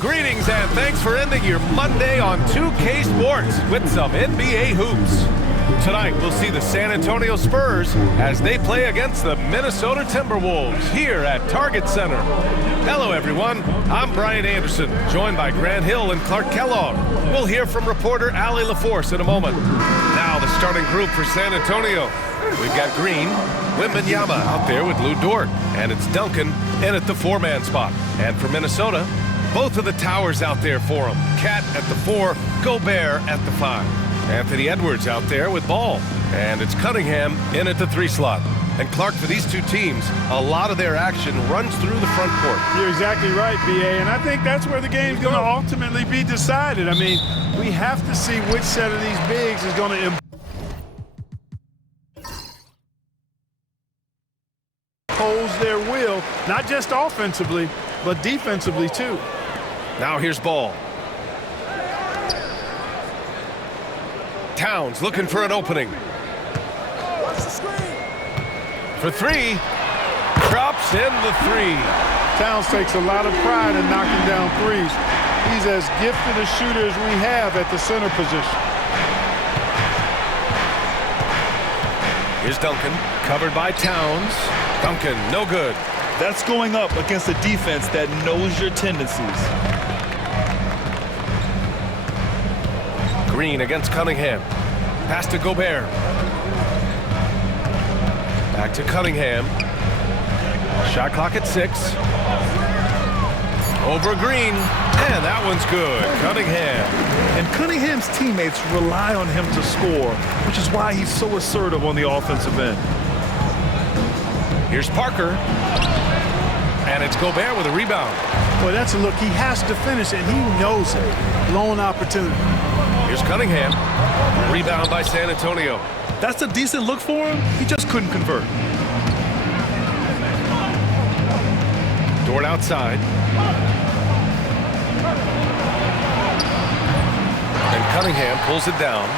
Greetings and thanks for ending your Monday on 2K Sports with some NBA hoops. Tonight, we'll see the San Antonio Spurs as they play against the Minnesota Timberwolves here at Target Center. Hello, everyone. I'm Brian Anderson, joined by Grant Hill and Clark Kellogg. We'll hear from reporter Allie LaForce in a moment. Now, the starting group for San Antonio. We've got Green, Wembanyama out there with Lou Dort, and it's Duncan in at the four-man spot. And for Minnesota, both of the towers out there for him. Cat at the 4, Gobert at the 5. Anthony Edwards out there with Ball. And it's Cunningham in at the 3 slot. And Clark, for these two teams, a lot of their action runs through the front court. You're exactly right, B.A., and I think that's where the game's going to ultimately be decided. I mean, we have to see which set of these bigs is going to impose their will, not just offensively, but defensively, too. Now here's Ball. Towns looking for an opening. For 3. Drops in the 3. Towns takes a lot of pride in knocking down threes. He's as gifted a shooter as we have at the center position. Here's Duncan, covered by Towns. Duncan, no good. That's going up against a defense that knows your tendencies. Green against Cunningham. Pass to Gobert. Back to Cunningham. Shot clock at 6. Over Green. And that one's good. Cunningham. And Cunningham's teammates rely on him to score, which is why he's so assertive on the offensive end. Here's Parker. And it's Gobert with a rebound. Boy, that's a look. He has to finish, and he knows it. Lone opportunity. Here's Cunningham. Rebound by San Antonio. That's a decent look for him. He just couldn't convert. Dort outside. And Cunningham pulls it down.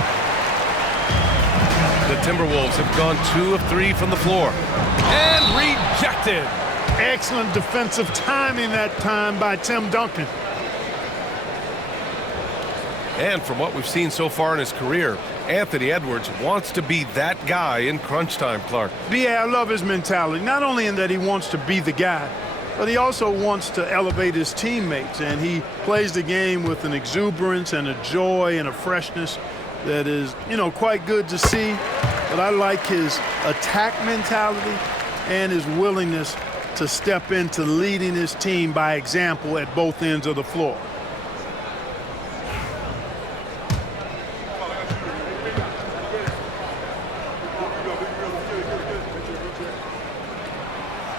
The Timberwolves have gone 2 of 3 from the floor. And rejected. Excellent defensive timing that time by Tim Duncan. And from what we've seen so far in his career, Anthony Edwards wants to be that guy in crunch time, Clark. B.A., I love his mentality, not only in that he wants to be the guy, but he also wants to elevate his teammates, and he plays the game with an exuberance and a joy and a freshness that is, quite good to see. But I like his attack mentality and his willingness to step into leading his team by example at both ends of the floor.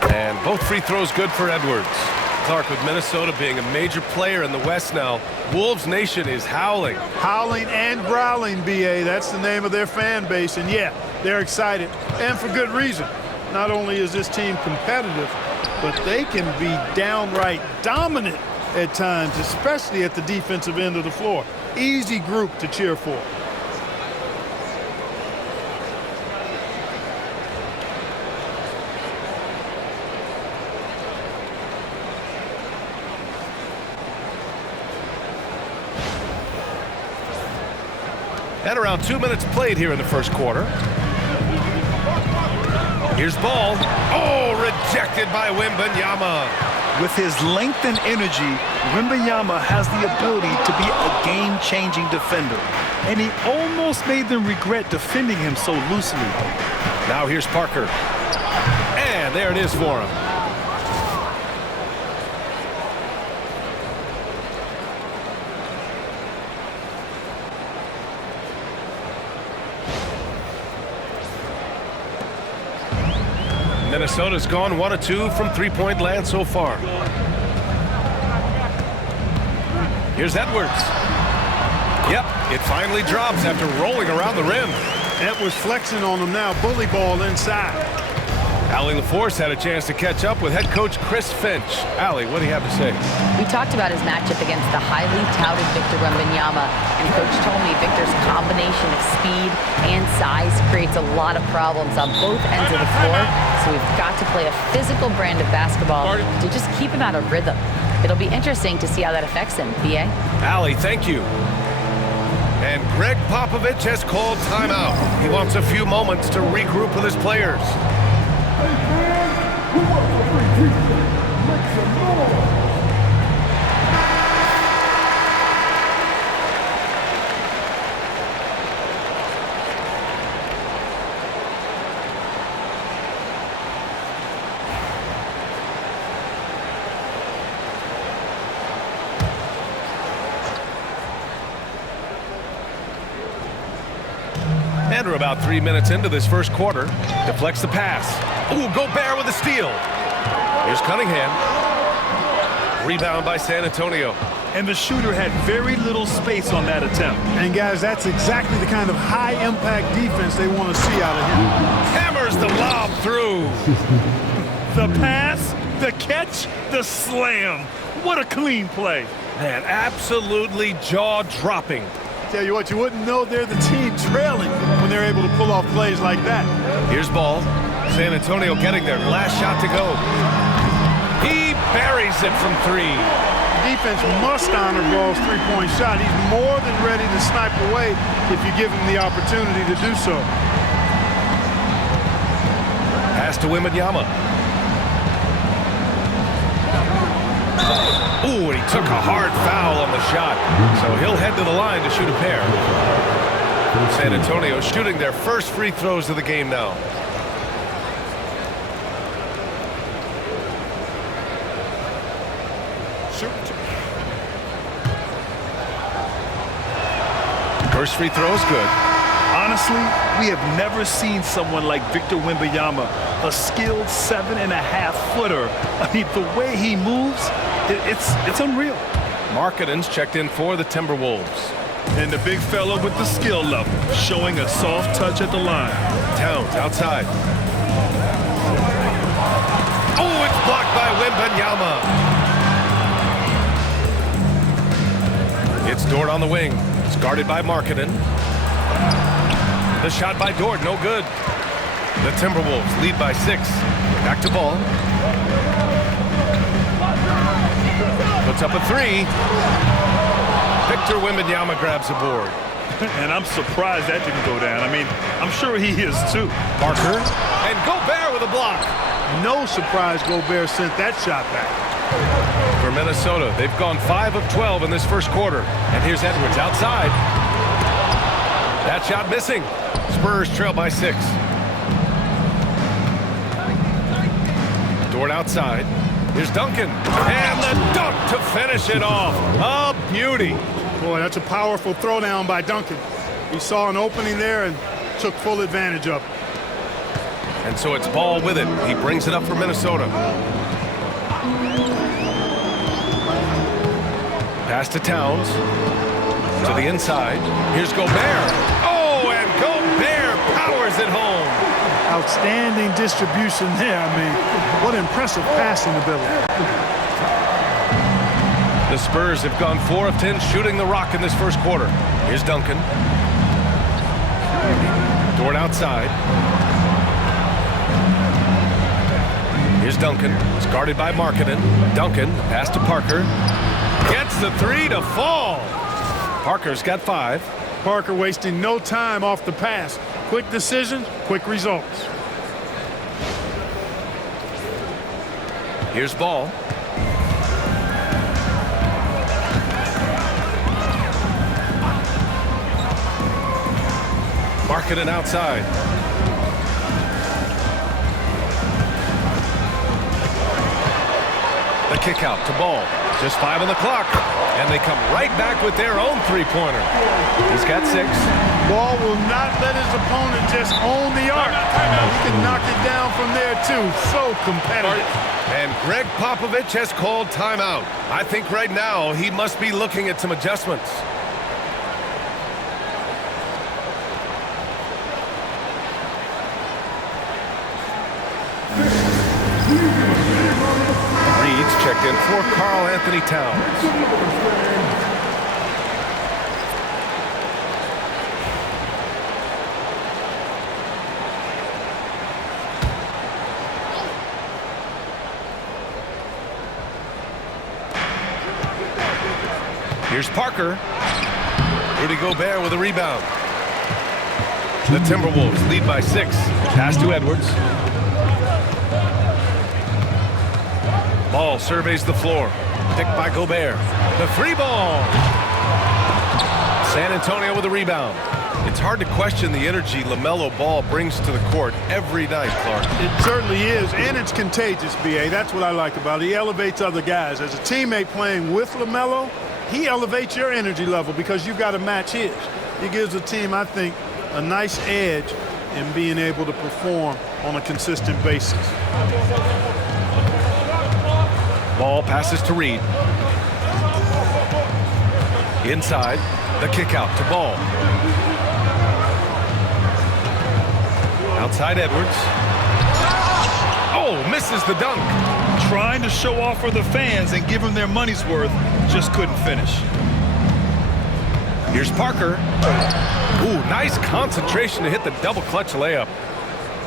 And both free throws good for Edwards. Clark, with Minnesota being a major player in the West now, Wolves Nation is howling. Howling and growling, B.A. That's the name of their fan base. And, yeah, they're excited, and for good reason. Not only is this team competitive, but they can be downright dominant at times, especially at the defensive end of the floor. Easy group to cheer for. And around 2 minutes played here in the first quarter. Here's Ball. Oh, rejected by Wembanyama. With his length and energy, Wembanyama has the ability to be a game-changing defender. And he almost made them regret defending him so loosely. Now here's Parker. And there it is for him. Minnesota's gone 1 of 2 from three-point land so far. Here's Edwards. Yep, it finally drops after rolling around the rim. Edwards flexing on him now, bully ball inside. Allie LaForce had a chance to catch up with head coach Chris Finch. Allie, what do you have to say? We talked about his matchup against the highly touted Victor Wembanyama, and Coach told me Victor's combination of speed and size creates a lot of problems on both ends of the floor, so we've got to play a physical brand of basketball to just keep him out of rhythm. It'll be interesting to see how that affects him. B.A.? Allie, thank you. And Greg Popovich has called timeout. He wants a few moments to regroup with his players. And we're about 3 minutes into this first quarter. Deflects the pass. Ooh, Gobert with a steal. Here's Cunningham. Rebound by San Antonio. And the shooter had very little space on that attempt. And guys, that's exactly the kind of high-impact defense they want to see out of him. Hammers the lob through. The pass, the catch, the slam. What a clean play. Man, absolutely jaw-dropping. Tell you what, you wouldn't know they're the team trailing when they're able to pull off plays like that. Here's ball. San Antonio getting their last shot to go. He buries it from three. Defense must honor Ball's three-point shot. He's more than ready to snipe away if you give him the opportunity to do so. Pass to Wembanyama. Ooh, and he took a hard foul on the shot. So he'll head to the line to shoot a pair. San Antonio shooting their first free throws of the game now. First free throw is good. Honestly, we have never seen someone like Victor Wembanyama, a skilled 7.5-footer. I mean, the way he moves, it's unreal. Markkanen's checked in for the Timberwolves. And the big fella with the skill level, showing a soft touch at the line. Towns outside. Oh, it's blocked by Wembanyama. It's Dort on the wing. It's guarded by Markkanen. The shot by Dort, no good. The Timberwolves lead by 6. Back to Ball. Puts up a 3. Victor Wembanyama grabs a board. And I'm surprised that didn't go down. I mean, I'm sure he is too. Parker. And Gobert with a block. No surprise Gobert sent that shot back. For Minnesota, they've gone 5 of 12 in this first quarter. And here's Edwards outside. That shot missing. Spurs trail by 6. Dort outside. Here's Duncan. And the dunk to finish it off. A beauty. Boy, that's a powerful throwdown by Duncan. He saw an opening there and took full advantage of it. And so it's Ball with it. He brings it up for Minnesota. Pass to Towns. To the inside. Here's Gobert. Oh, and Gobert powers it home. Outstanding distribution there. I mean, what impressive passing ability. The Spurs have gone 4 of 10 shooting the rock in this first quarter. Here's Duncan. Dort outside. Here's Duncan. It's guarded by Markkanen. Duncan, pass to Parker. Gets the 3 to fall. Parker's got 5. Parker wasting no time off the pass. Quick decision, quick results. Here's Ball. Markkanen outside. The kick out to Ball. Just 5 on the clock. And they come right back with their own three-pointer. He's got 6. Ball will not let his opponent just own the arc. He can knock it down from there, too. So competitive. And Greg Popovich has called timeout. I think right now he must be looking at some adjustments. Reed's checked in for Karl Anthony Towns. Here's Parker. Rudy Gobert with a rebound. The Timberwolves lead by 6. Pass to Edwards. Ball surveys the floor. Picked by Gobert. The 3-ball. San Antonio with a rebound. It's hard to question the energy LaMelo Ball brings to the court every night, Clark. It certainly is, and it's contagious, B.A. That's what I like about it. He elevates other guys. As a teammate playing with LaMelo, he elevates your energy level because you've got to match his. He gives the team, I think, a nice edge in being able to perform on a consistent basis. Ball passes to Reed. Inside, the kick out to Ball. Outside Edwards. Oh, misses the dunk. Trying to show off for the fans and give them their money's worth, just couldn't finish. Here's Parker. Ooh, nice concentration to hit the double clutch layup.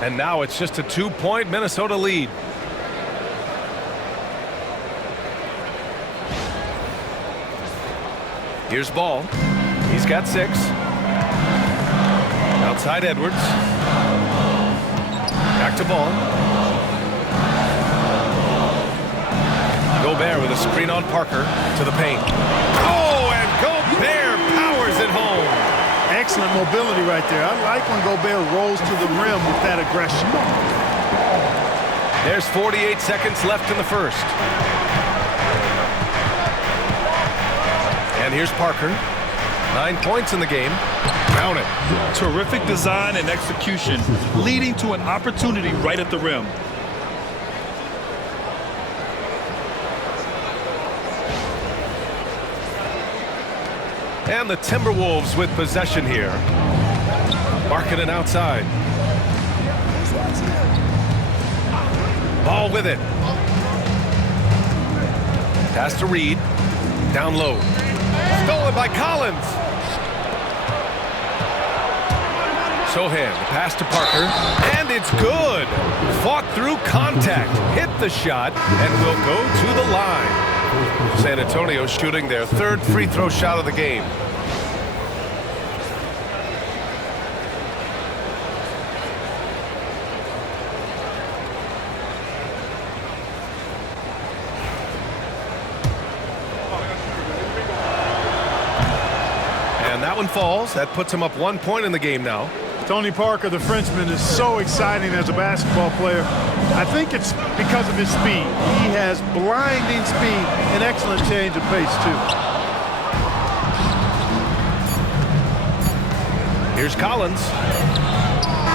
And now it's just a 2-point Minnesota lead. Here's Ball. He's got 6. Outside Edwards. Back to Ball. Gobert with a screen on Parker to the paint. Oh, and Gobert powers it home. Excellent mobility right there. I like when Gobert rolls to the rim with that aggression. There's 48 seconds left in the first. And here's Parker. 9 points in the game. Count it. Terrific design and execution, leading to an opportunity right at the rim. And the Timberwolves with possession here. Markkanen outside. Ball with it. Pass to Reed. Down low. Stolen by Collins. Sohan, the pass to Parker. And it's good. Fought through contact. Hit the shot and will go to the line. San Antonio shooting their 3rd free throw shot of the game. And that one falls. That puts him up 1 point in the game now. Tony Parker, the Frenchman, is so exciting as a basketball player. I think it's because of his speed. He has blinding speed and excellent change of pace, too. Here's Collins.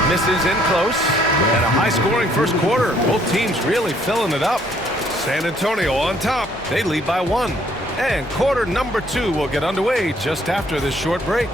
Misses in close. And a high-scoring first quarter. Both teams really filling it up. San Antonio on top. They lead by 1. And quarter number 2 will get underway just after this short break.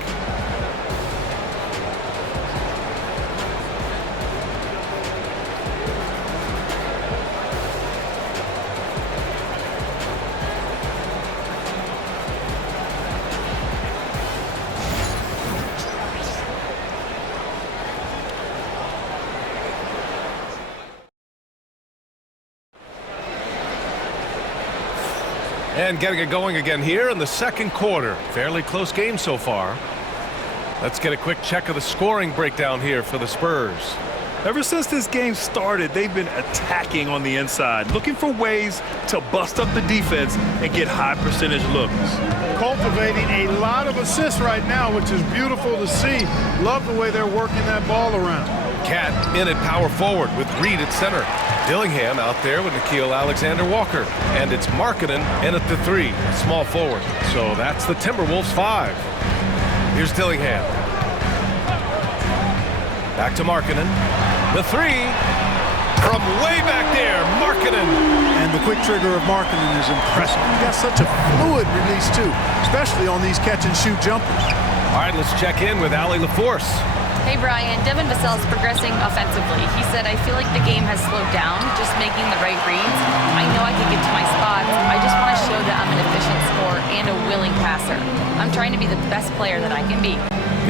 And getting it going again here in the second quarter. Fairly close game so far. Let's get a quick check of the scoring breakdown here for the Spurs. Ever since this game started, they've been attacking on the inside, looking for ways to bust up the defense and get high percentage looks. Cultivating a lot of assists right now, which is beautiful to see. Love the way they're working that ball around. Cat in at power forward with Reed at center. Dillingham out there with Nickeil Alexander-Walker. And it's Markkanen in at the 3, small forward. So that's the Timberwolves 5. Here's Dillingham. Back to Markkanen. The 3 from way back there, Markkanen. And the quick trigger of Markkanen is impressive. He got such a fluid release, too, especially on these catch-and-shoot jumpers. All right, let's check in with Allie LaForce. Hey, Brian, Devin Vassell is progressing offensively. He said, I feel like the game has slowed down, just making the right reads. I know I can get to my spots. I just want to show that I'm an efficient scorer and a willing passer. I'm trying to be the best player that I can be.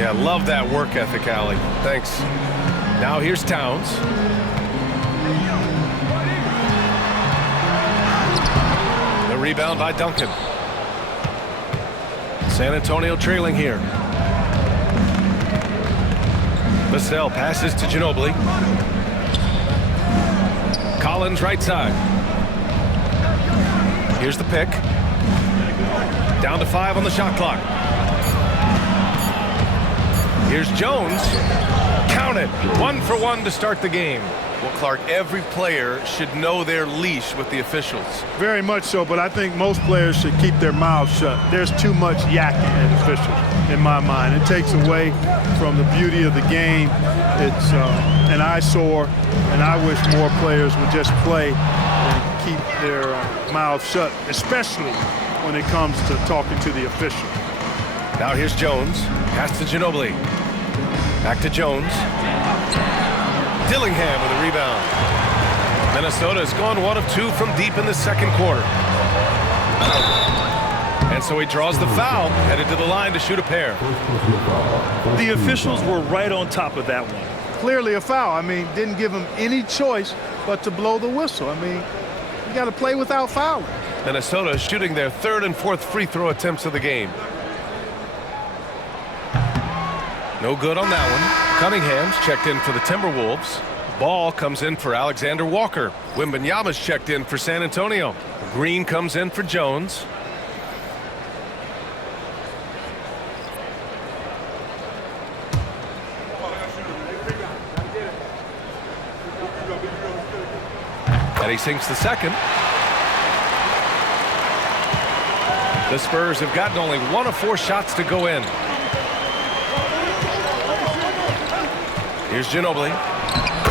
Yeah, love that work ethic, Allie. Thanks. Now here's Towns. The rebound by Duncan. San Antonio trailing here. Vassell passes to Ginobili. Collins right side. Here's the pick. Down to 5 on the shot clock. Here's Jones. Count it. 1 for 1 to start the game. Well, Clark, every player should know their leash with the officials. Very much so, but I think most players should keep their mouths shut. There's too much yakking at officials, in my mind. It takes away from the beauty of the game. It's an eyesore, and I wish more players would just play and keep their mouths shut, especially when it comes to talking to the official. Now here's Jones. Pass to Ginobili. Back to Jones. Dillingham with a rebound. Minnesota has gone 1 of 2 from deep in the second quarter. And so he draws the foul, headed to the line to shoot a pair. The officials were right on top of that one. Clearly a foul. I mean, didn't give him any choice but to blow the whistle. I mean, you got to play without fouling. Minnesota is shooting their 3rd and 4th free throw attempts of the game. No good on that one. Cunningham's checked in for the Timberwolves. Ball comes in for Alexander Walker. Wembanyama's checked in for San Antonio. Green comes in for Jones. And he sinks the second. The Spurs have gotten only 1 of 4 shots to go in. Here's Ginobili.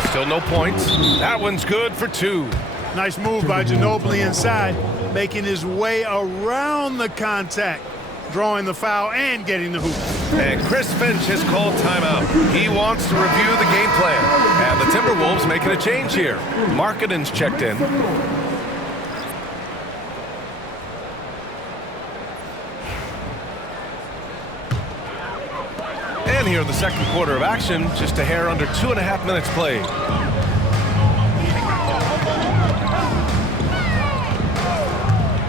Still no points. That one's good for 2. Nice move by Ginobili inside, making his way around the contact, drawing the foul and getting the hoop. And Chris Finch has called timeout. He wants to review the game plan. And the Timberwolves making a change here. Markkanen's checked in. And here in the second quarter of action, just a hair under 2.5 minutes played.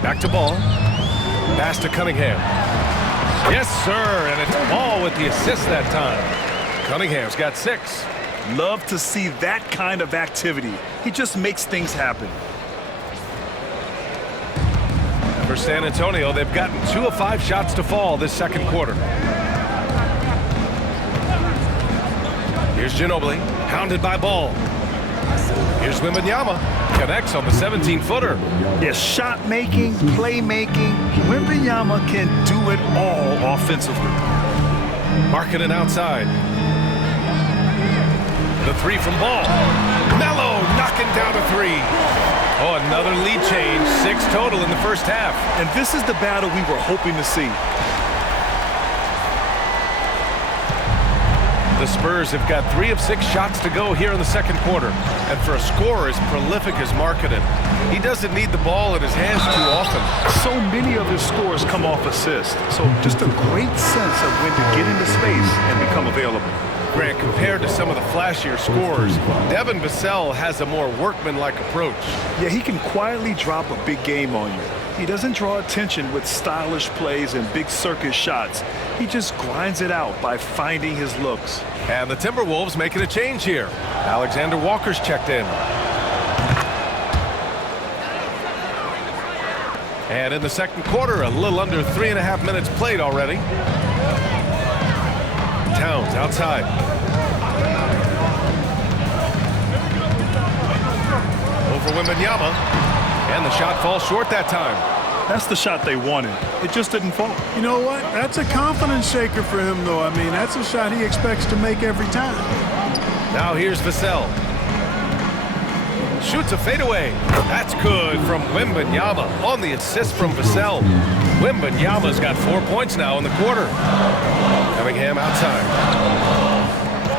Back to Ball. Pass to Cunningham. Yes, sir, and it's Ball with the assist that time. Cunningham's got 6. Love to see that kind of activity. He just makes things happen. For San Antonio, they've gotten 2 of 5 shots to fall this second quarter. Here's Ginobili, hounded by Ball. Here's Wembanyama, connects on the 17-footer. Yes, shot making, play-making. Wembanyama can do it all offensively. Markkanen outside. The 3 from Ball. Melo knocking down a 3. Oh, another lead change. 6 total in the first half. And this is the battle we were hoping to see. The Spurs have got 3 of 6 shots to go here in the second quarter. And for a scorer as prolific as Markkanen, he doesn't need the ball in his hands too often. So many of his scores come off assists. So just a great sense of when to get into space and become available. Grant, compared to some of the flashier scores, Devin Vassell has a more workmanlike approach. Yeah, he can quietly drop a big game on you. He doesn't draw attention with stylish plays and big circus shots. He just grinds it out by finding his looks. And the Timberwolves making a change here. Alexander Walker's checked in. And in the second quarter, a little under 3.5 minutes played already. Towns outside. Over Wembanyama. And the shot falls short that time. That's the shot they wanted. It just didn't fall. You know what? That's a confidence shaker for him, though. I mean, that's a shot he expects to make every time. Now here's Vassell. Shoots a fadeaway. That's good from Wembanyama on the assist from Vassell. Wembanyama's got 4 points now in the quarter. Cunningham outside.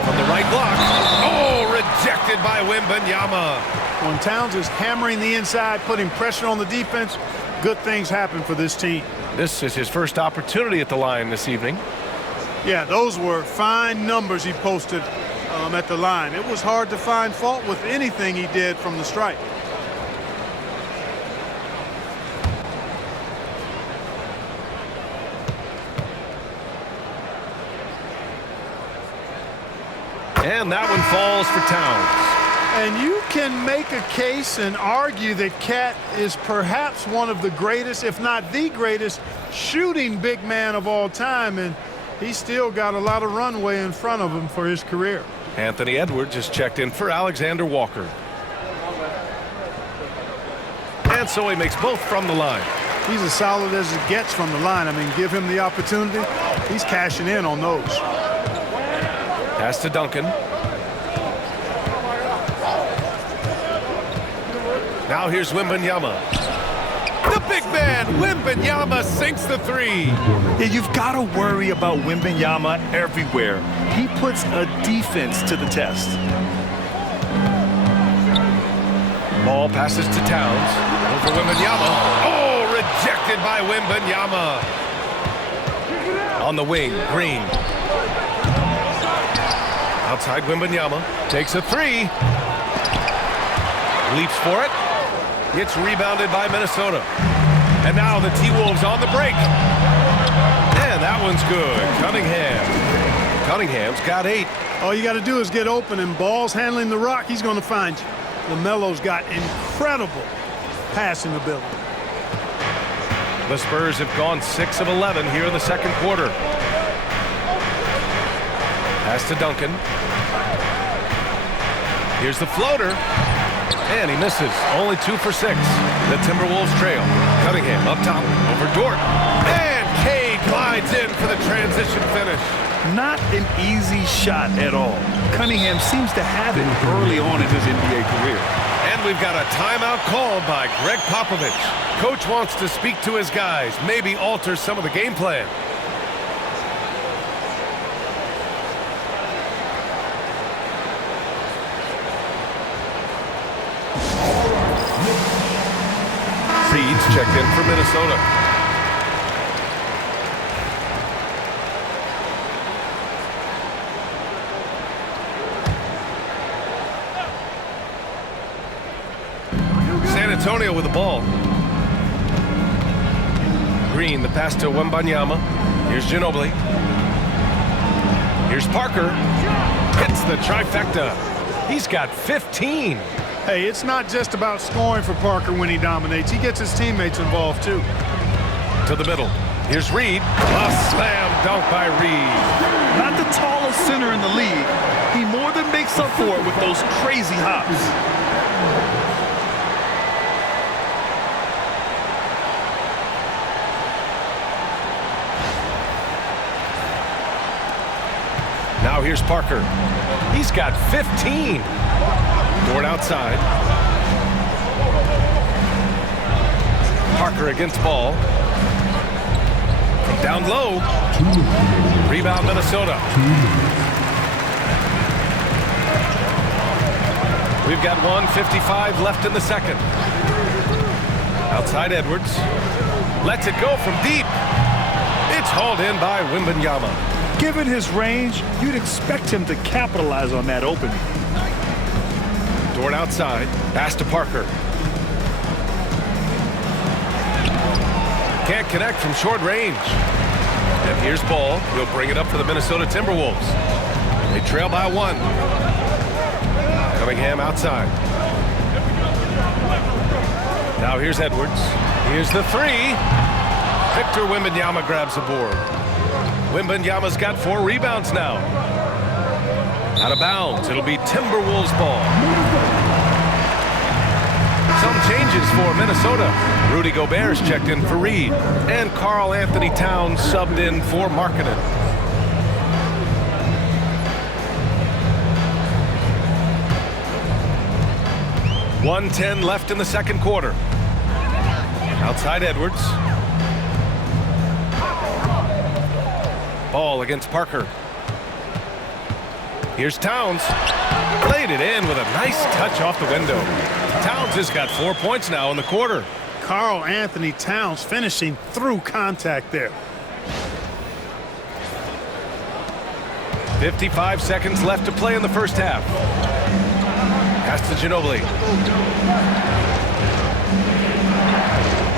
From the right block. Oh, rejected by Wembanyama. When Towns is hammering the inside, putting pressure on the defense, good things happen for this team. This is his first opportunity at the line this evening. Yeah, those were fine numbers he posted at the line. It was hard to find fault with anything he did from the stripe. And that one falls for Towns. And you can make a case and argue that Cat is perhaps one of the greatest, if not the greatest, shooting big man of all time, and he's still got a lot of runway in front of him for his career. Anthony Edwards just checked in for Alexander Walker. And so he makes both from the line. He's as solid as it gets from the line. I mean, give him the opportunity. He's cashing in on those. Pass to Duncan. Now here's Wembanyama. The big man, Wembanyama, sinks the three. Yeah, you've got to worry about Wembanyama everywhere. He puts a defense to the test. Ball passes to Towns. Over Wembanyama. Oh, rejected by Wembanyama. On the wing, Green. Outside Wembanyama. Takes a three. Leaps for it. Gets rebounded by Minnesota. And now the T-Wolves on the break. And that one's good. Cunningham's got 8. All you got to do is get open, and Ball's handling the rock. He's going to find you. LaMelo's got incredible passing ability. The Spurs have gone 6 of 11 here in the second quarter. Pass to Duncan. Here's the floater. And he misses. Only 2 for 6. The Timberwolves trail. Cunningham up top over Dort. And K glides in for the transition finish. Not an easy shot at all. Cunningham seems to have it early on in his NBA career. And we've got a timeout called by Greg Popovich. Coach wants to speak to his guys, maybe alter some of the game plan. Reed's checked in for Minnesota. San Antonio with the ball. Green, the pass to Wembanyama. Here's Ginobili. Here's Parker. Hits the trifecta. He's got 15. Hey, it's not just about scoring for Parker when he dominates. He gets his teammates involved, too. To the middle. Here's Reed. A slam dunk by Reed. Not the tallest center in the league. He more than makes up for it with those crazy hops. Now here's Parker. He's got 15. Dort outside. Parker against Ball. From down low. Rebound Minnesota. We've got 1:55 left in the second. Outside Edwards. Lets it go from deep. It's hauled in by Wembanyama. Given his range, you'd expect him to capitalize on that opening. Dort outside. Pass to Parker. Can't connect from short range. And here's Ball. He'll bring it up for the Minnesota Timberwolves. They trail by 1. Cunningham outside. Now here's Edwards. Here's the 3. Victor Wembanyama grabs the board. Wembanyama's got 4 rebounds now. Out of bounds. It'll be Timberwolves ball. Some changes for Minnesota. Rudy Gobert's checked in for Reed. And Karl Anthony Towns subbed in for Markkanen. .110 left in the second quarter. Outside Edwards. Ball against Parker. Here's Towns. Played it in with a nice touch off the window. Towns has got 4 points now in the quarter. Karl Anthony Towns finishing through contact there. 55 seconds left to play in the first half. Pass to Ginobili.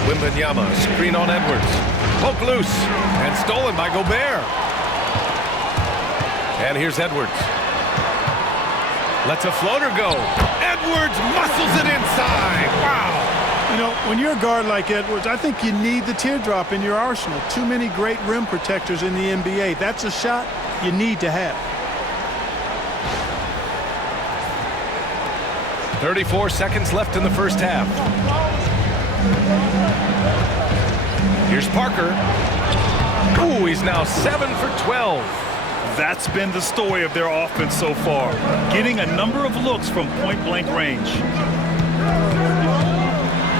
Wembanyama, screen on Edwards. Poke loose and stolen by Gobert. And here's Edwards. Lets a floater go. Edwards muscles it inside. Wow. You know, when you're a guard like Edwards, I think you need the teardrop in your arsenal. Too many great rim protectors in the NBA. That's a shot you need to have. 34 seconds left in the first half. Here's Parker. Ooh, he's now 7 for 12. That's been the story of their offense so far, getting a number of looks from point-blank range.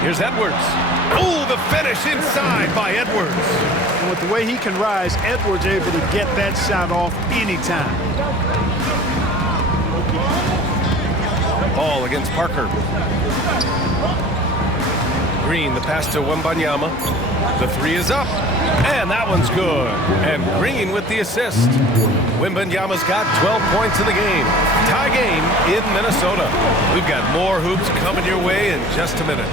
Here's Edwards. Ooh, the finish inside by Edwards. And with the way he can rise, Edwards able to get that shot off anytime. Ball against Parker. Green, the pass to Wembanyama. The three is up, and that one's good. And Green with the assist. Wembanyama's got 12 points in the game. Tie game in Minnesota. We've got more hoops coming your way in just a minute.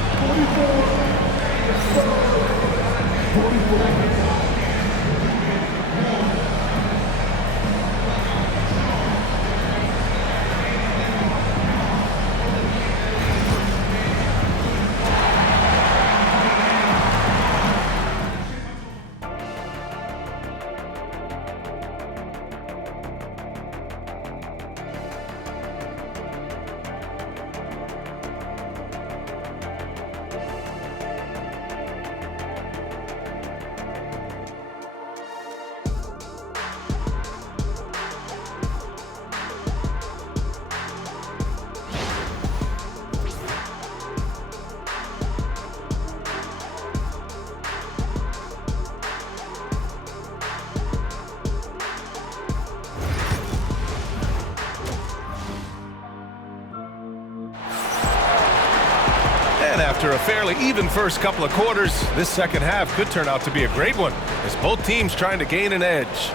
After a fairly even first couple of quarters, this second half could turn out to be a great one as both teams trying to gain an edge.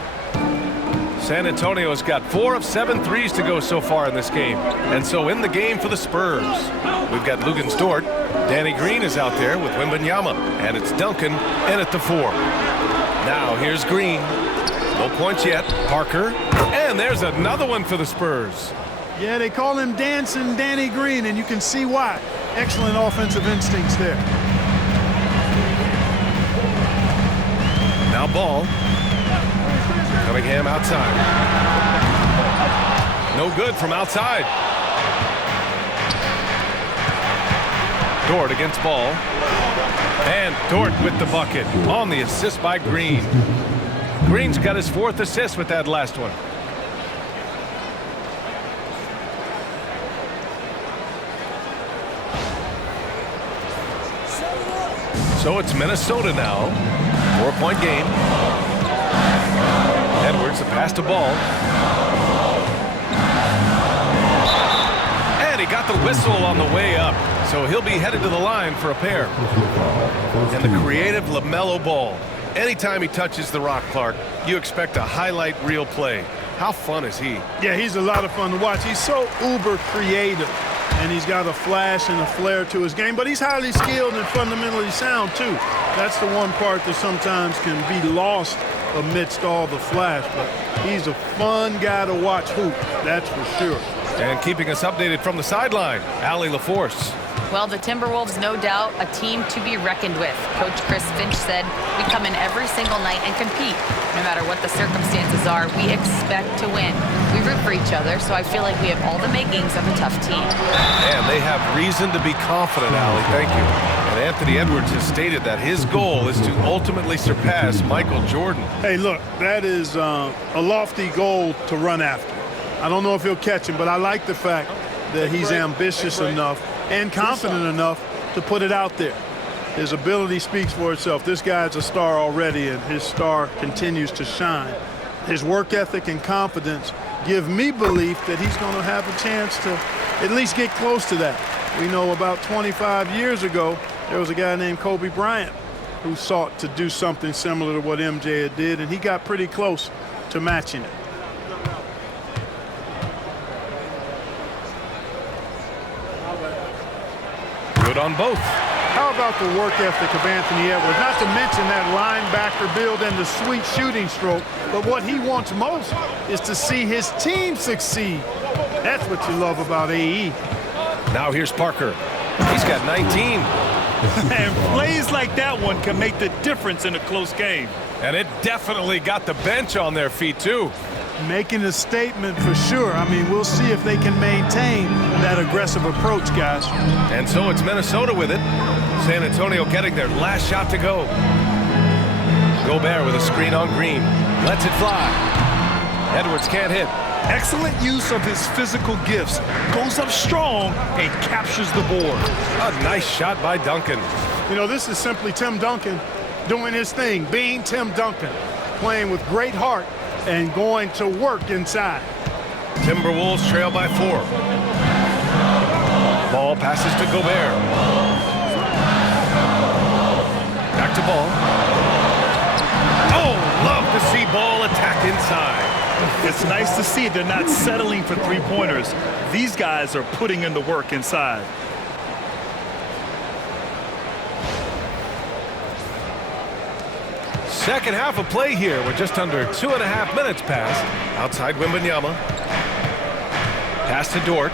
San Antonio's got 4 of 7 threes to go so far in this game, and so in the game for the Spurs. We've got Luguentz Dort. Danny Green is out there with Wembanyama, and it's Duncan in at the 4. Now here's Green. No points yet. Parker, and there's another one for the Spurs. Yeah, they call him Dancing Danny Green, and you can see why. Excellent offensive instincts there. Now Ball. Cunningham outside. No good from outside. Dort against Ball. And Dort with the bucket on the assist by Green. Green's got his 4th assist with that last one. So it's Minnesota now. 4-point game. Edwards, the pass to Ball. And he got the whistle on the way up. So he'll be headed to the line for a pair. And the creative LaMelo Ball. Anytime he touches the rock, Clark, you expect a highlight reel play. How fun is he? Yeah, he's a lot of fun to watch. He's so uber creative. And he's got a flash and a flair to his game, but he's highly skilled and fundamentally sound, too. That's the one part that sometimes can be lost amidst all the flash, but he's a fun guy to watch hoop, that's for sure. And keeping us updated from the sideline, Allie LaForce. Well, the Timberwolves, no doubt, a team to be reckoned with. Coach Chris Finch said, we come in every single night and compete. No matter what the circumstances are, we expect to win. We root for each other, so I feel like we have all the makings of a tough team. And they have reason to be confident, Allie. Thank you. And Anthony Edwards has stated that his goal is to ultimately surpass Michael Jordan. Hey, look, that is a lofty goal to run after. I don't know if he'll catch him, but I like the fact that he's ambitious enough and confident enough to put it out there. His ability speaks for itself. This guy's a star already, and his star continues to shine. His work ethic and confidence give me belief that he's going to have a chance to at least get close to that. We know about 25 years ago, there was a guy named Kobe Bryant who sought to do something similar to what MJ did, and he got pretty close to matching it. Good on both. How about the work ethic of Anthony Edwards? Not to mention that linebacker build and the sweet shooting stroke. But what he wants most is to see his team succeed. That's what you love about AE. Now here's Parker. He's got 19. And plays like that one can make the difference in a close game. And it definitely got the bench on their feet, too. Making a statement for sure. I mean, we'll see if they can maintain that aggressive approach, guys. And so it's Minnesota with it. San Antonio getting their last shot to go. Gobert with a screen on Green. Lets it fly. Edwards can't hit. Excellent use of his physical gifts. Goes up strong and captures the board. A nice shot by Duncan. You know, this is simply Tim Duncan doing his thing, being Tim Duncan, playing with great heart and going to work inside. Timberwolves trail by 4. Ball passes to Gobert. Back to Ball. Oh, love to see Ball attack inside. It's nice to see they're not settling for three-pointers. These guys are putting in the work inside. Second half of play here. We're just under 2.5 minutes past. Outside Wembanyama. Pass to Dort.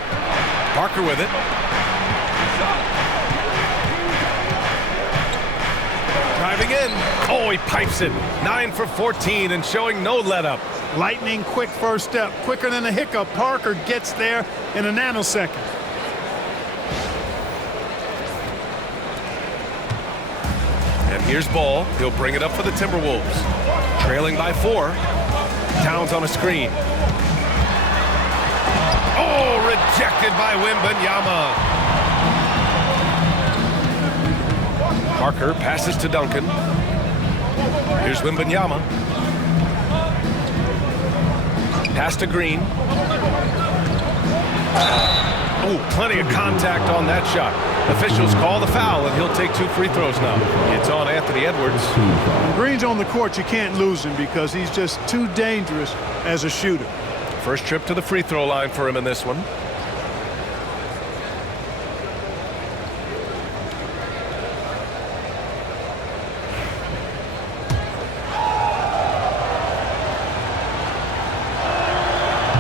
Parker with it. Driving in. Oh, he pipes it. 9 for 14 and showing no let-up. Lightning quick first step, quicker than a hiccup. Parker gets there in a nanosecond. And here's Ball. He'll bring it up for the Timberwolves. Trailing by 4. Towns on a screen. Oh, rejected by Wembanyama. Parker passes to Duncan. Here's Wembanyama. Pass to Green. Oh, plenty of contact on that shot. Officials call the foul, and he'll take 2 free throws now. It's on Anthony Edwards. When Green's on the court, you can't lose him because he's just too dangerous as a shooter. First trip to the free throw line for him in this one.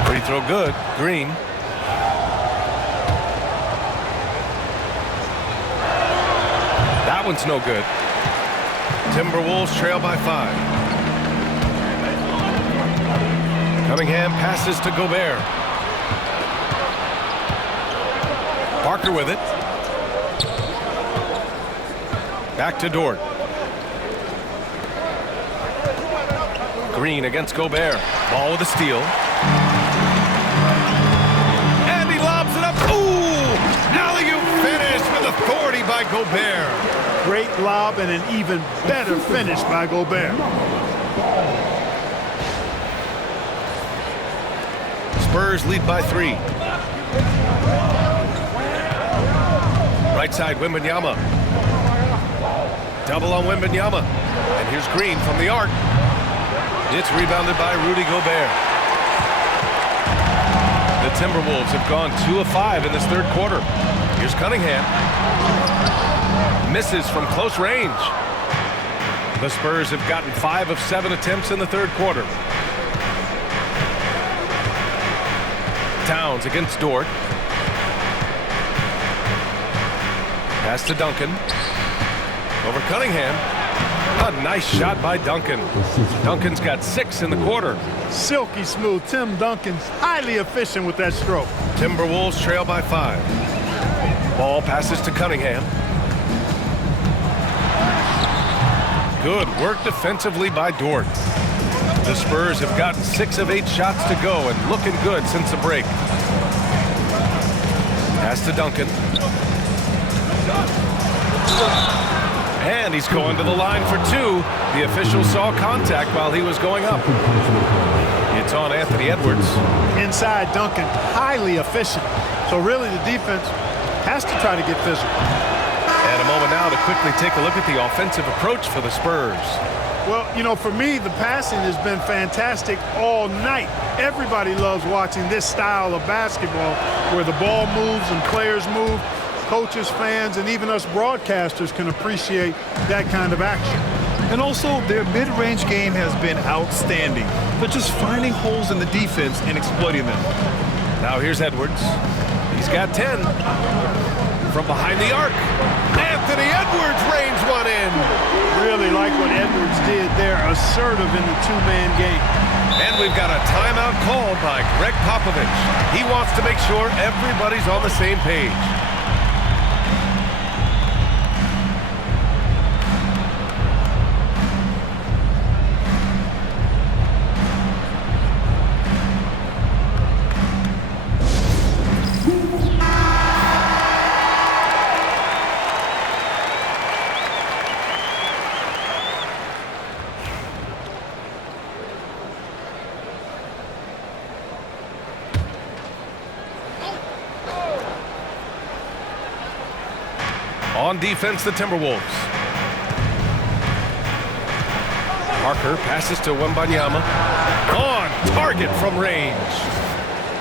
Free throw good. Green. That one's no good. Timberwolves trail by 5. Cunningham passes to Gobert. Parker with it. Back to Dort. Green against Gobert. Ball with a steal. And he lobs it up. Ooh! Alley-oop finish with authority by Gobert. Great lob and an even better finish by Gobert. Spurs lead by 3. Right side, Wembanyama. Double on Wembanyama. And here's Green from the arc. It's rebounded by Rudy Gobert. The Timberwolves have gone 2 of 5 in this third quarter. Here's Cunningham. Misses from close range. The Spurs have gotten 5 of 7 attempts in the third quarter. Towns against Dort. Pass to Duncan. Over Cunningham. A nice shot by Duncan. Duncan's got 6 in the quarter. Silky smooth. Tim Duncan's highly efficient with that stroke. Timberwolves trail by 5. Ball passes to Cunningham. Good work defensively by Dort. The Spurs have gotten 6 of 8 shots to go and looking good since the break. Pass to Duncan. And he's going to the line for 2. The official saw contact while he was going up. It's on Anthony Edwards. Inside Duncan, highly efficient. So really the defense has to try to get physical. And a moment now to quickly take a look at the offensive approach for the Spurs. Well, you know, for me, the passing has been fantastic all night. Everybody loves watching this style of basketball where the ball moves and players move. coaches, fans, and even us broadcasters can appreciate that kind of action. And also, their mid-range game has been outstanding. They're just finding holes in the defense and exploiting them. Now here's Edwards. He's got 10. From behind the arc, Anthony Edwards rains one in. Really like what Edwards did there, assertive in the two-man game. And we've got a timeout called by Greg Popovich. He wants to make sure everybody's on the same page. On defense, the Timberwolves. Parker passes to Wembanyama. On target from range.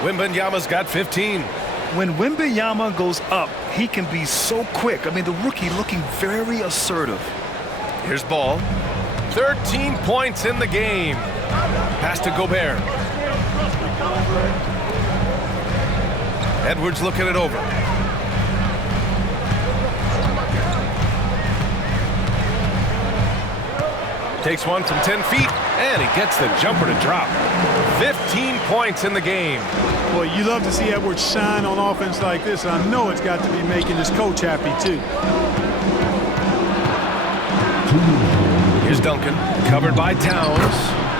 Wembanyama's got 15. When Wembanyama goes up, he can be so quick. I mean, the rookie looking very assertive. Here's Ball. 13 points in the game. Pass to Gobert. Edwards looking it over. Takes one from 10 feet, and he gets the jumper to drop. 15 points in the game. Boy, you love to see Edwards shine on offense like this. I know it's got to be making his coach happy, too. Here's Duncan, covered by Towns,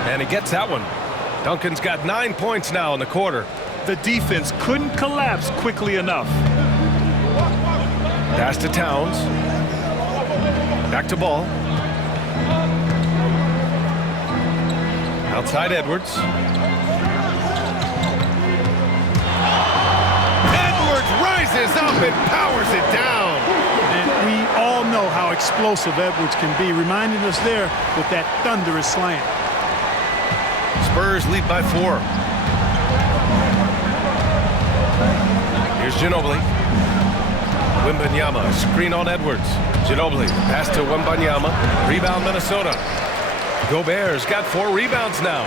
and he gets that one. Duncan's got 9 points now in the quarter. The defense couldn't collapse quickly enough. Pass to Towns. Back to Ball. Outside Edwards. Edwards rises up and powers it down. And we all know how explosive Edwards can be, reminding us there with that thunderous slam. Spurs lead by 4. Here's Ginobili. Wembanyama, screen on Edwards. Ginobili, pass to Wembanyama. Rebound Minnesota. Gobert's got 4 rebounds now.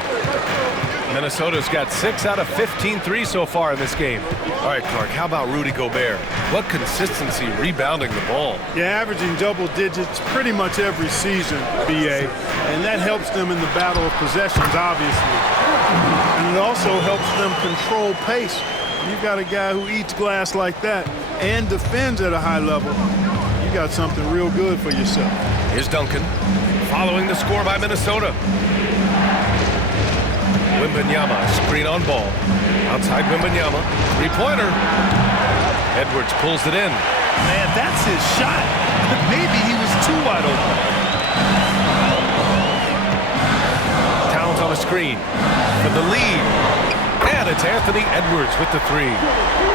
Minnesota's got 6 out of 15 threes so far in this game. All right, Clark, how about Rudy Gobert? What consistency rebounding the ball. Yeah, averaging double digits pretty much every season, BA. And that helps them in the battle of possessions, obviously. And it also helps them control pace. You've got a guy who eats glass like that and defends at a high level. You got something real good for yourself. Here's Duncan. Following the score by Minnesota. Wembanyama, screen on Ball. Outside Wembanyama, three-pointer. Edwards pulls it in. Man, that's his shot. Maybe he was too wide open. Towns on a screen for the lead. And it's Anthony Edwards with the 3.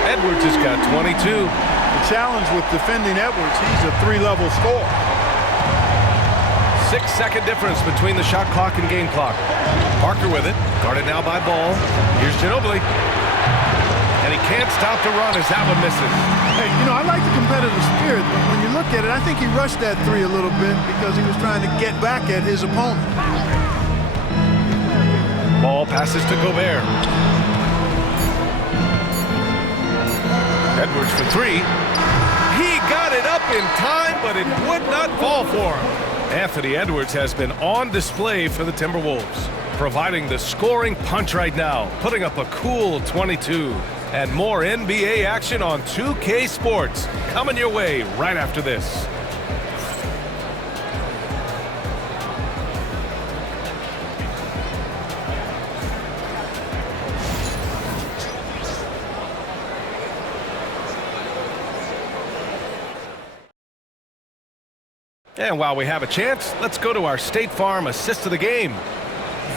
Edwards has got 22. The challenge with defending Edwards, he's a 3-level scorer. 6-second difference between the shot clock and game clock. Parker with it, guarded now by Ball. Here's Ginobili. And he can't stop the run as that one misses. Hey, you know, I like the competitive spirit, but when you look at it, I think he rushed that 3 a little bit because he was trying to get back at his opponent. Ball passes to Gobert. Edwards for 3. He got it up in time, but it would not fall for him. Anthony Edwards has been on display for the Timberwolves, providing the scoring punch right now, putting up a cool 22. And more NBA action on 2K Sports coming your way right after this. And while we have a chance, let's go to our State Farm assist of the game.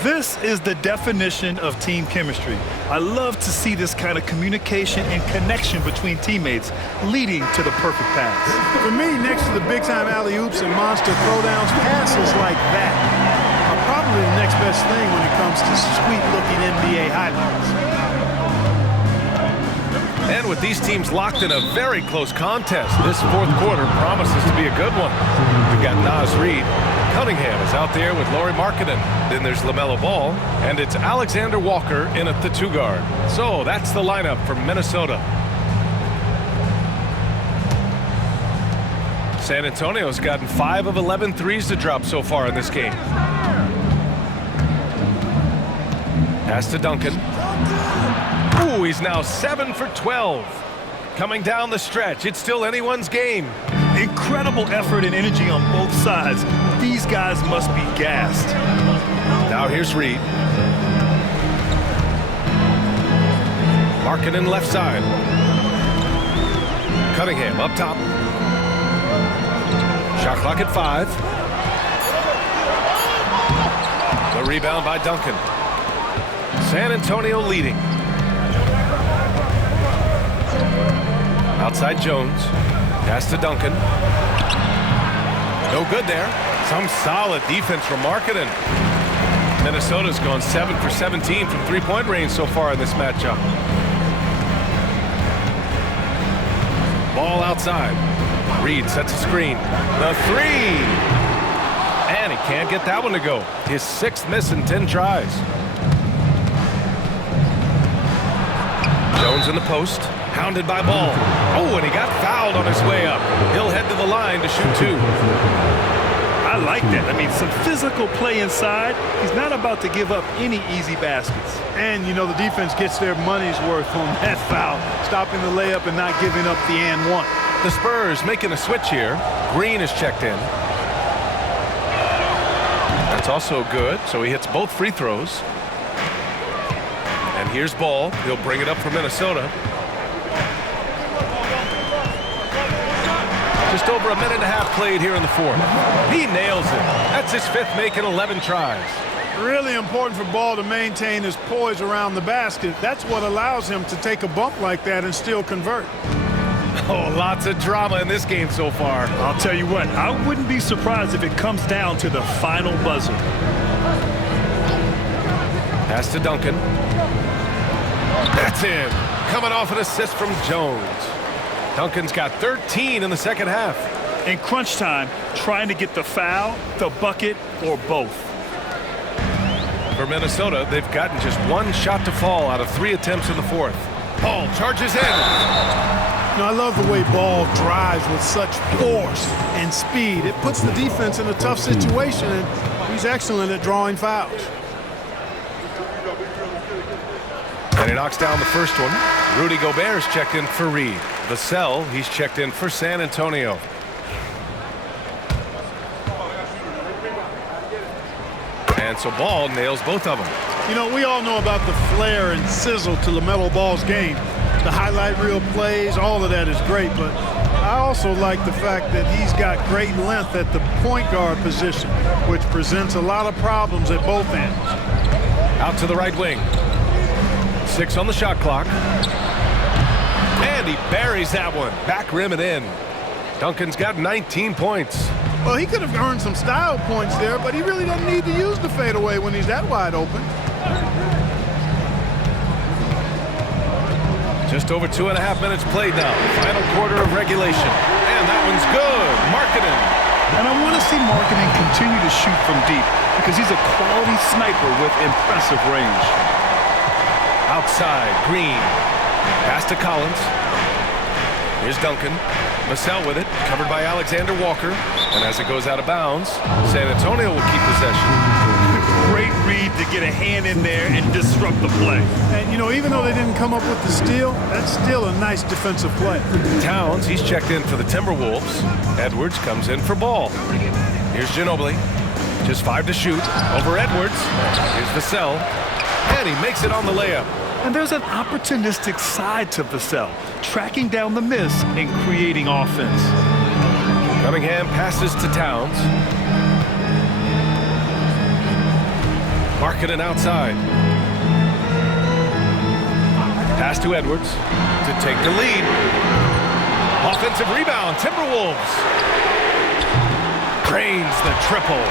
This is the definition of team chemistry. I love to see this kind of communication and connection between teammates leading to the perfect pass. For me, next to the big-time alley-oops and monster throwdowns, passes like that are probably the next best thing when it comes to sweet-looking NBA highlights. And with these teams locked in a very close contest, this fourth quarter promises to be a good one. We've got Naz Reid. Cunningham is out there with Lauri Markkanen. Then there's LaMelo Ball, and it's Alexander Walker in at the 2 guard. So that's the lineup from Minnesota. San Antonio's gotten 5 of 11 threes to drop so far in this game. Pass to Duncan. Ooh, he's now 7 for 12. Coming down the stretch, it's still anyone's game. Incredible effort and energy on both sides. These guys must be gassed. Now here's Reid. Markkanen left side. Cunningham up top. Shot clock at 5. The rebound by Duncan. San Antonio leading. Outside Jones. Pass to Duncan. No good there. Some solid defense from Markkanen. Minnesota's gone 7 for 17 from three-point range so far in this matchup. Ball outside. Reid sets a screen. The 3. And he can't get that one to go. His 6th miss in 10 tries. Jones in the post. Hounded by Ball. Oh, and he got fouled on his way up. He'll head to the line to shoot 2. I like that. I mean, some physical play inside. He's not about to give up any easy baskets. And, you know, the defense gets their money's worth on that foul, stopping the layup and not giving up the and one. The Spurs making a switch here. Green is checked in. That's also good, so he hits both free throws. And here's Ball. He'll bring it up for Minnesota. Just over a minute and a half played here in the fourth. He nails it. That's his 5th make in 11 tries. Really important for Ball to maintain his poise around the basket. That's what allows him to take a bump like that and still convert. Oh, lots of drama in this game so far. I'll tell you what, I wouldn't be surprised if it comes down to the final buzzer. Pass to Duncan. That's in. Coming off an assist from Jones. Duncan's got 13 in the second half. In crunch time, trying to get the foul, the bucket, or both. For Minnesota, they've gotten just 1 shot to fall out of 3 attempts in the fourth. Ball charges in. You know, I love the way Ball drives with such force and speed. It puts the defense in a tough situation, and he's excellent at drawing fouls. And he knocks down the first one. Rudy Gobert's checked in for Reid. Vassell, he's checked in for San Antonio. And so Ball nails both of them. You know, we all know about the flair and sizzle to LaMelo Ball's game. The highlight reel plays, all of that is great, but I also like the fact that he's got great length at the point guard position, which presents a lot of problems at both ends. Out to the right wing. 6 on the shot clock. And he buries that one. Back rim and in. Duncan's got 19 points. Well, he could have earned some style points there, but he really doesn't need to use the fadeaway when he's that wide open. Just over 2.5 minutes played now. Final quarter of regulation. And that one's good. Markkanen. And I want to see Markkanen continue to shoot from deep because he's a quality sniper with impressive range. Outside, Green. Pass to Collins. Here's Duncan. Vassell with it, covered by Alexander Walker. And as it goes out of bounds, San Antonio will keep possession. Great read to get a hand in there and disrupt the play. And, you know, even though they didn't come up with the steal, that's still a nice defensive play. Towns, he's checked in for the Timberwolves. Edwards comes in for Ball. Here's Ginobili. Just 5 to shoot. Over Edwards. Here's Vassell. And he makes it on the layup. And there's an opportunistic side to Vassell, tracking down the miss and creating offense. Cunningham passes to Towns. Markkanen outside. Pass to Edwards to take the lead. Offensive rebound, Timberwolves. Cranes the triple.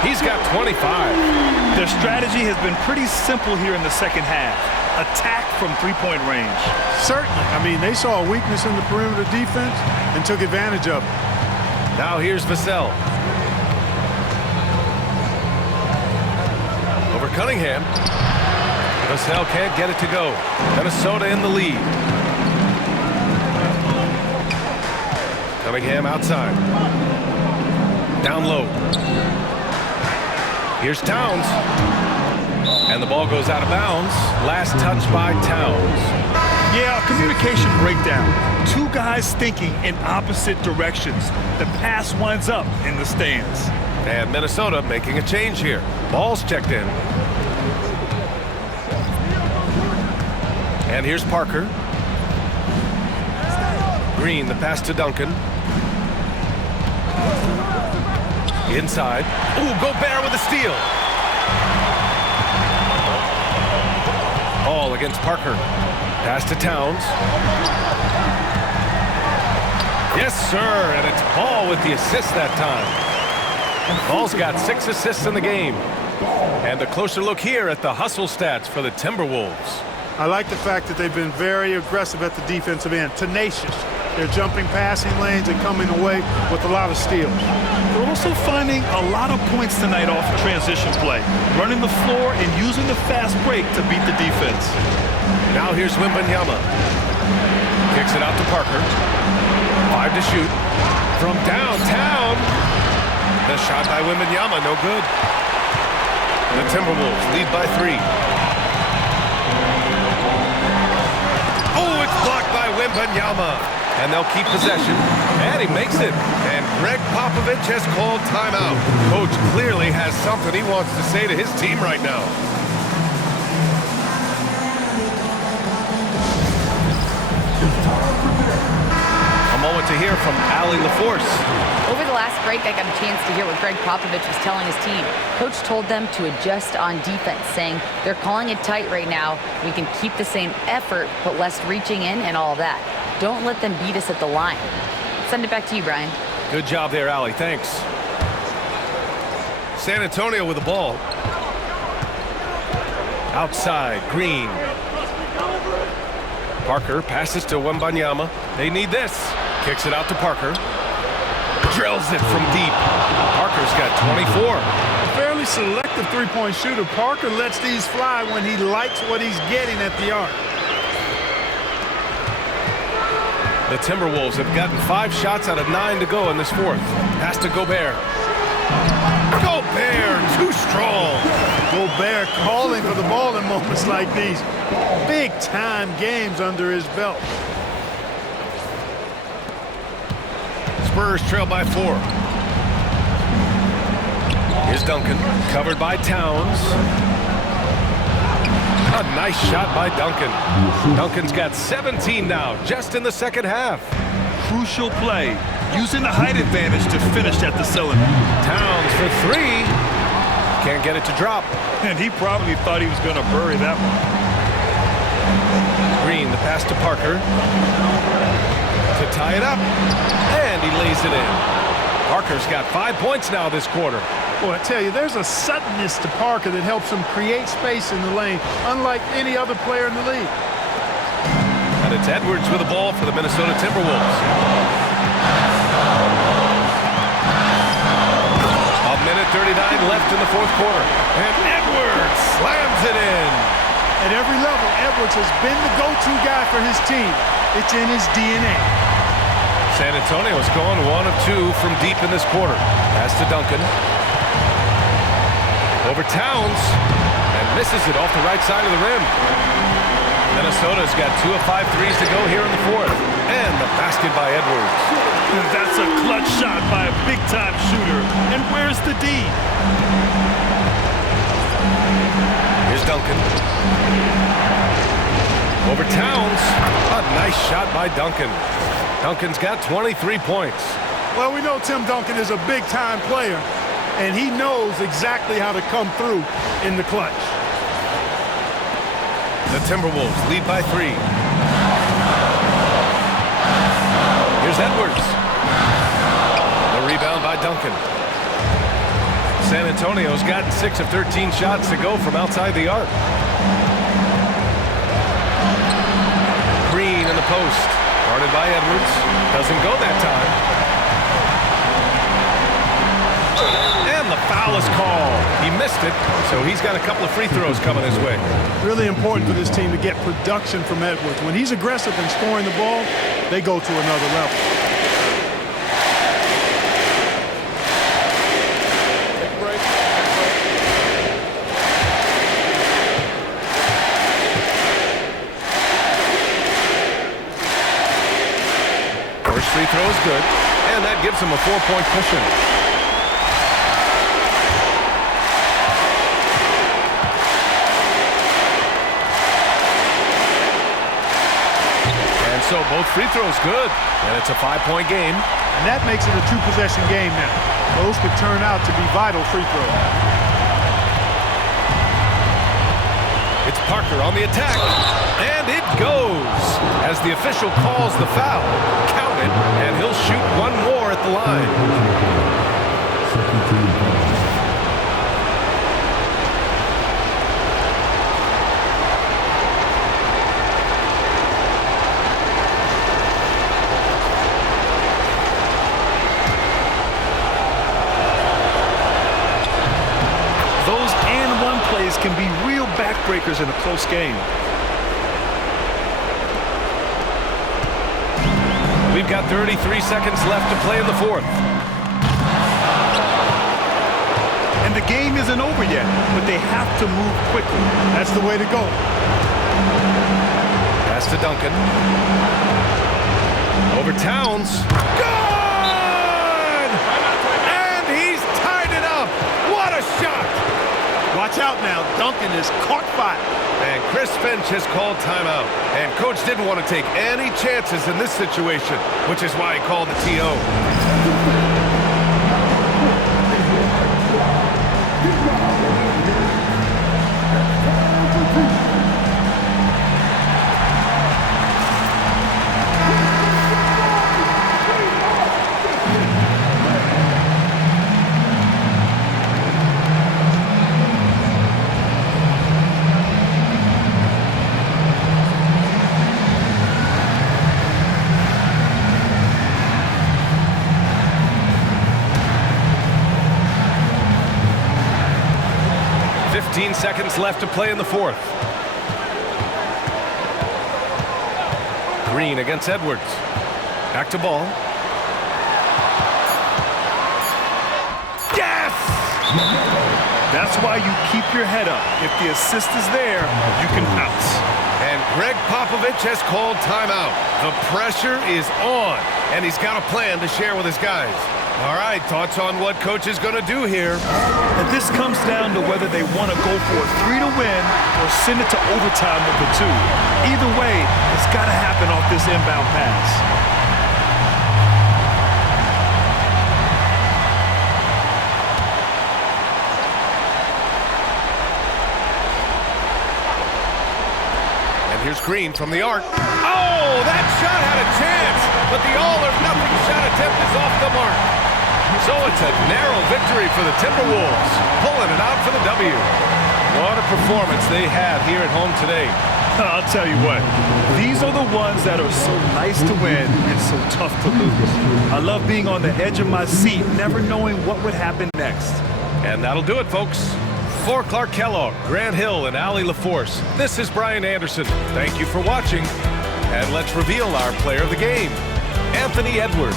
He's got 25. Their strategy has been pretty simple here in the second half. attack from three-point range. Certainly. I mean, they saw a weakness in the perimeter defense and took advantage of it. Now here's Vassell. Over Cunningham. Vassell can't get it to go. Minnesota in the lead. Cunningham outside. Down low. Here's Towns. And the ball goes out of bounds. Last touch by Towns. Yeah, communication breakdown. Two guys thinking in opposite directions. The pass winds up in the stands. And Minnesota making a change here. Ball's checked in. And here's Parker. Green, the pass to Duncan. Inside. Ooh, Gobert with a steal. Ball against Parker. Pass to Towns. Yes, sir, and it's Ball with the assist that time. Ball's got 6 assists in the game. And a closer look here at the hustle stats for the Timberwolves. I like the fact that they've been very aggressive at the defensive end, tenacious. They're jumping passing lanes and coming away with a lot of steals. They're also finding a lot of points tonight off transition play, running the floor and using the fast break to beat the defense. Now here's Wembanyama. Kicks it out to Parker. 5 to shoot. From downtown. The shot by Wembanyama, no good. The Timberwolves lead by 3. Oh, it's blocked by Wembanyama. And they'll keep possession. And he makes it. And Greg Popovich has called timeout. Coach clearly has something he wants to say to his team right now. A moment to hear from Allie LaForce. Over the last break, I got a chance to hear what Greg Popovich was telling his team. Coach told them to adjust on defense, saying they're calling it tight right now. We can keep the same effort, but less reaching in and all that. Don't let them beat us at the line. Send it back to you, Brian. Good job there, Allie. Thanks. San Antonio with the ball. Outside, Green. Parker passes to Wembanyama. They need this. Kicks it out to Parker. Drills it from deep. Parker's got 24. A fairly selective three-point shooter. Parker lets these fly when he likes what he's getting at the arc. The Timberwolves have gotten 5 shots out of 9 to go in this fourth. Pass to Gobert. Gobert, too strong. Gobert calling for the ball in moments like these. Big-time games under his belt. Spurs trail by 4. Here's Duncan, covered by Towns. A nice shot by Duncan. Duncan's got 17 now, just in the second half. Crucial play, using the height advantage to finish at the cylinder. Towns for 3. Can't get it to drop. And he probably thought he was going to bury that one. Green, the pass to Parker. To tie it up. And he lays it in. Parker's got 5 points now this quarter. Boy, I tell you, there's a suddenness to Parker that helps him create space in the lane, unlike any other player in the league. And it's Edwards with the ball for the Minnesota Timberwolves. A minute 39 left in the fourth quarter. And Edwards slams it in. At every level, Edwards has been the go-to guy for his team. It's in his DNA. San Antonio's gone 1 of 2 from deep in this quarter. Pass to Duncan. Over Towns. And misses it off the right side of the rim. Minnesota's got 2 of 5 threes to go here in the fourth. And the basket by Edwards. And that's a clutch shot by a big-time shooter. And where's the D? Here's Duncan. Over Towns. A nice shot by Duncan. Duncan's got 23 points. Well, we know Tim Duncan is a big-time player, and he knows exactly how to come through in the clutch. The Timberwolves lead by 3. Here's Edwards. The rebound by Duncan. San Antonio's gotten 6 of 13 shots to go from outside the arc. post. Guarded by Edwards. Doesn't go that time. And the foul is called. He missed it, so he's got a couple of free throws coming his way. Really important for this team to get production from Edwards. When he's aggressive in scoring the ball, they go to another level. First free throw is good, and that gives him a 4-point cushion. And so both free throws good, and it's a 5-point game. And that makes it a 2-possession game now. Those could turn out to be vital free throws. It's Parker on the attack, and it goes as the official calls the foul. Count it, and he'll shoot one more at the line. Those and one plays can be real backbreakers in a close game. We've got 33 seconds left to play in the fourth. And the game isn't over yet, but they have to move quickly. That's the way to go. Pass to Duncan. Over Towns. Good! And he's tied it up. What a shot! Watch out now. Duncan is caught fire. And Chris Finch has called timeout. And coach didn't want to take any chances in this situation, which is why he called the TO. 15 seconds left to play in the fourth. Green against Edwards. Back to ball. Yes! That's why you keep your head up. If the assist is there, you can bounce. And Greg Popovich has called timeout. The pressure is on, and he's got a plan to share with his guys. All right, thoughts on what coach is going to do here? And this comes down to whether they want to go for a 3 to win or send it to overtime with a 2. Either way, it's got to happen off this inbound pass. Here's Green from the arc. Oh, that shot had a chance, but the all-or-nothing shot attempt is off the mark. So it's a narrow victory for the Timberwolves, pulling it out for the W. What a performance they had here at home today. I'll tell you what, these are the ones that are so nice to win and so tough to lose. I love being on the edge of my seat, never knowing what would happen next. And that'll do it, folks. For Clark Kellogg, Grant Hill, and Allie LaForce, this is Brian Anderson. Thank you for watching. And let's reveal our player of the game, Anthony Edwards.